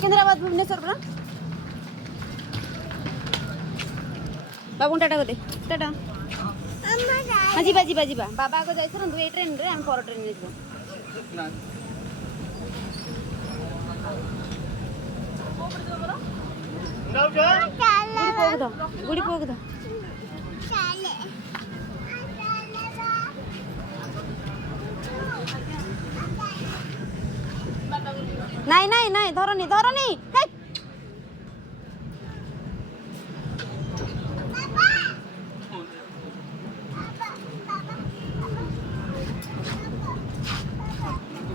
सिकंदराबाद भुवनेश्वर पूरा बाबू टाटा को दे टाटा हाँ जी बाजी बाजी बाबा को जाइए ये ट्रेन रे हम पर ट्रेन में गुड़ी पोग दो नहीं नहीं नहीं धरनी धरनी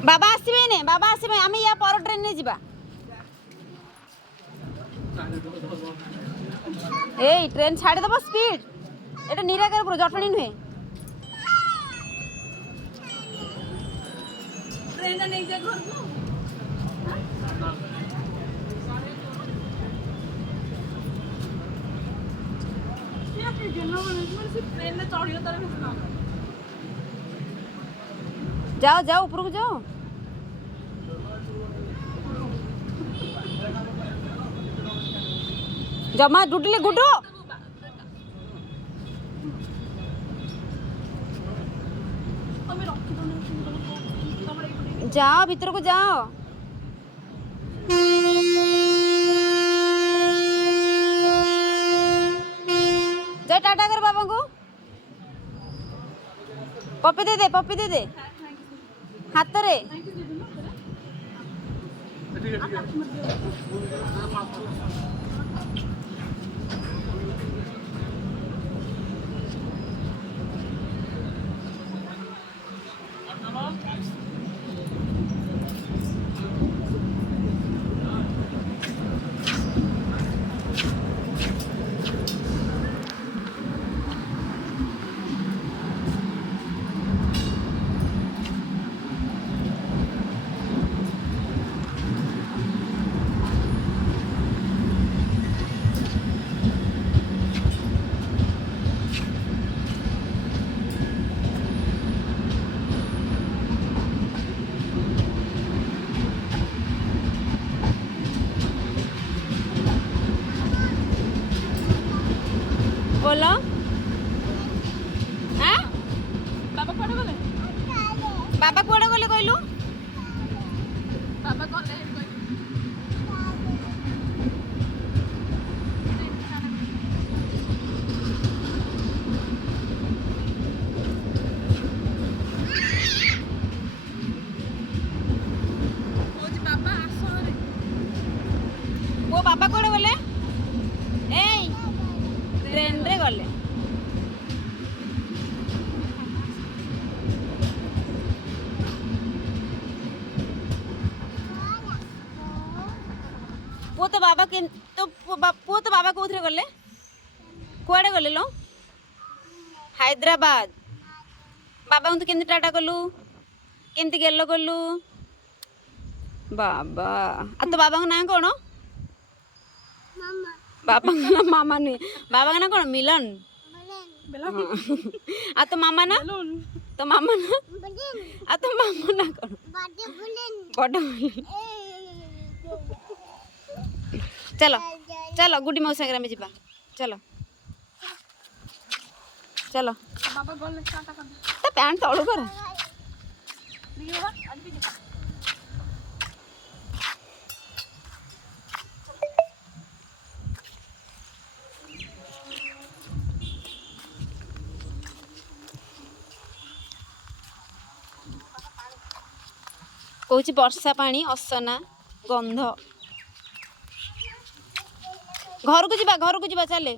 बाबा आसबे ने बाबा आसबे आम या पर ट्रेन ने जीवा ए ट्रेन छाड़ी दब स्पीड एटा निराकर पुरो जटणी नुहे ट्रेन नहीं जा घर को जाओ जाओ ऊपर को जाओ जमा डुडले गुडो जाओ भीतर को जाओ जय टाटा कर बाबा को पप्पी दे दे हाथ रे बोलो हाँ बाबा कुआड़े गले कहलु बाबा गले वो बाबा कुआड़े गले ए ट्रेन रे गले वो तो बाबा के वो तो बाबा कोथरे गले कुआड़े गले लो हैदराबाद बाबा तू केमती टाटा कलु केमती गेलो कलु बाबा आ तो बाबा ना कौन बाबा ना मामा नुहे बाबा का ना कौन मिलन आ तो मामा ना आ तो मामा ना कौन बड़ा चलो चलो गुडी मौसा में जीवा चलो चलो बाबा बोल टाटा कर तो पैंट तळु कर कौच वर्षा पानी असना गंध घर को जीवा चले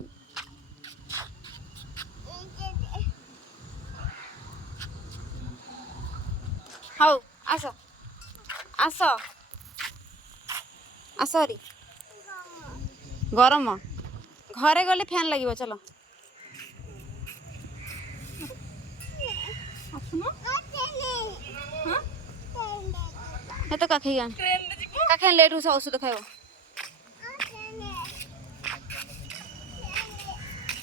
हाउ आस आस आस हरी गरम घरे गले फैन लगे चलो तो काखे लेट हो औषध खाओ